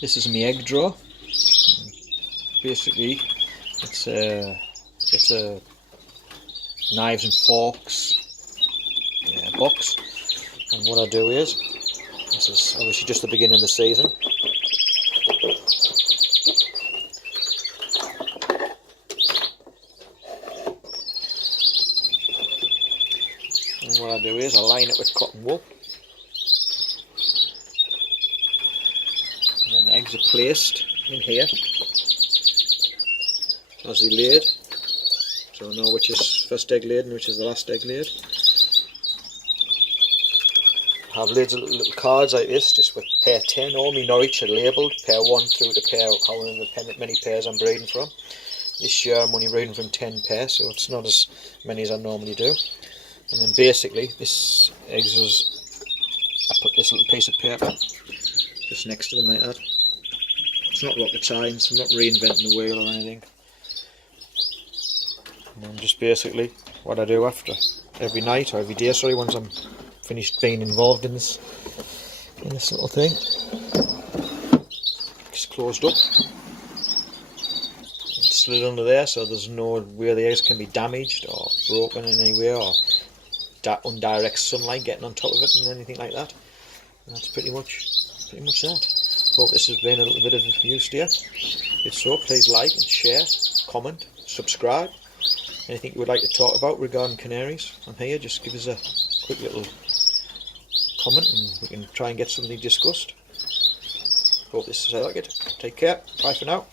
This is my egg drawer. Basically, it's a knives and forks box, and what I do is, this is obviously just the beginning of the season. And what I do is I line it with cotton wool, and then the eggs are placed in here as they laid, so I know which is first egg laid and which is the last egg laid. I have loads of little cards like this, just with pair 10. All my Norwich are labelled, pair 1 through to pair however many pairs I'm breeding from. This year I'm only breeding from 10 pairs, so it's not as many as I normally do. And then basically this eggs was, I put this little piece of paper just next to them like that. It's not rocket science, I'm not reinventing the wheel or anything. And then just basically what I do after every night, or every day, sorry, once I'm finished being involved in this little thing, just closed up, and slid under there, so there's no way the eggs can be damaged or broken in any way, or indirect sunlight getting on top of it and anything like that. And that's pretty much that. Hope this has been a little bit of use to you. If so, please like and share, comment, subscribe. Anything you would like to talk about regarding canaries, I'm here. Just give us a quick little comment and we can try and get something discussed. Hope this is how I like it. Take care. Bye for now.